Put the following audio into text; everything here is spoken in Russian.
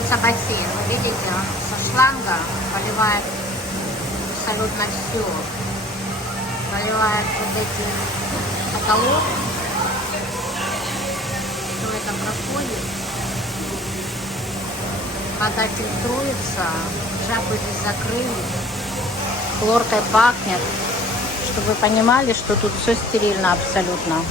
становится бассейн. Вы видите, он со шланга поливает абсолютно все. Поливает вот эти потолок. Все это проходит. Вода фильтруется. Джакузи закрыли. Хлоркой пахнет. Чтобы вы понимали, что тут все стерильно абсолютно.